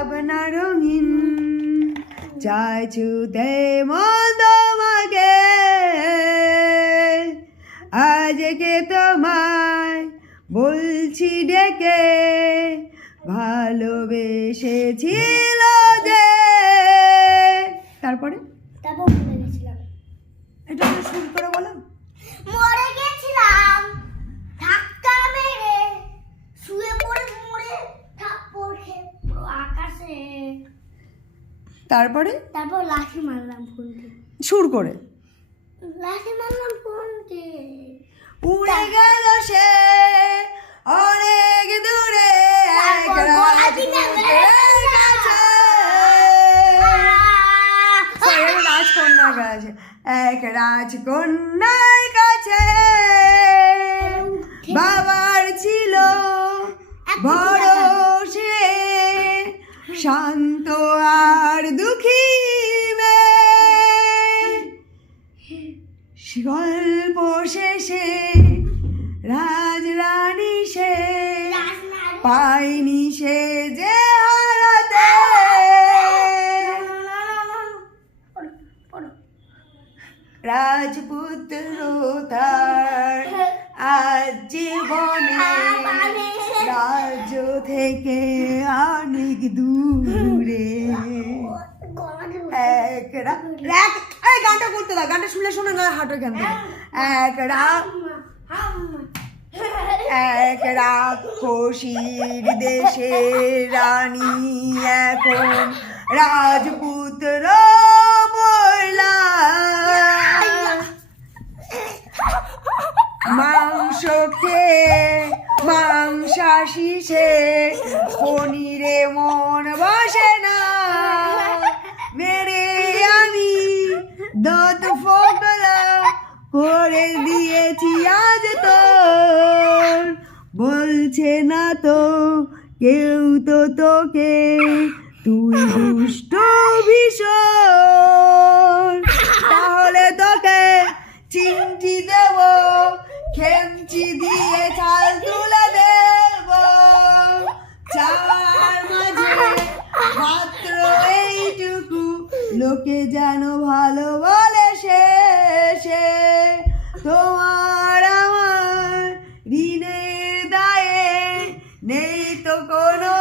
ভাবনা রঙিন চাই ছুতে মন তোমাকে আজকে তোমায় বলছি ডেকে ভালোবেসেছিল যে তারপরে তারপর মরে গেছিলাম। এটা শুরু করে বলো। মরে গেছিলাম ধাক্কা মেরে শুয়ে পড়ে মরে থাপ্পড় খেয়ে পুরো আকাশে। তারপরে তারপর লাঠি মারলাম ফোনকে। সুর করে লাঠি মারলাম ফোনকে। উড়ে গেল সে অনেক দূরে এক রাজপুত্রের কাছে। রাজকন্যার কাছে এক রাজকন্যার কাছে বাবার ছিল বড় সে শান্ত আর দুঃখী মেয়ে। গল্প শেষে রাজরানী সে পায়নি সে যে হারাতে রাজপুত্র তার আজ জীবনে রাজ্য থেকে অনেক দূরে এই গানটা করতে দাও, গানটা শুনলে শোনো না হাঁটো এখান থেকে। এক রাক্ষসীর দেশে রানী এখন রাজপুত্র বইলা মাংস খেয়ে মাংসাশী সে পনিরে মন বসে না মেরে আমি দাঁত ফোকলা করে দিয়েছি আজ তোর বলছে না তো কেউ তো তোকে তুই দুষ্ট ভীষণ তাহলে তোকে চিমটি দেব খেমচি দিয়ে ছাল তুলে দেব চার মাঝে মাত্র এইটুকু লোকে যেন ভালো বলে শেষে তোমার আমার ঋণের দায়ে নেই তো কোনো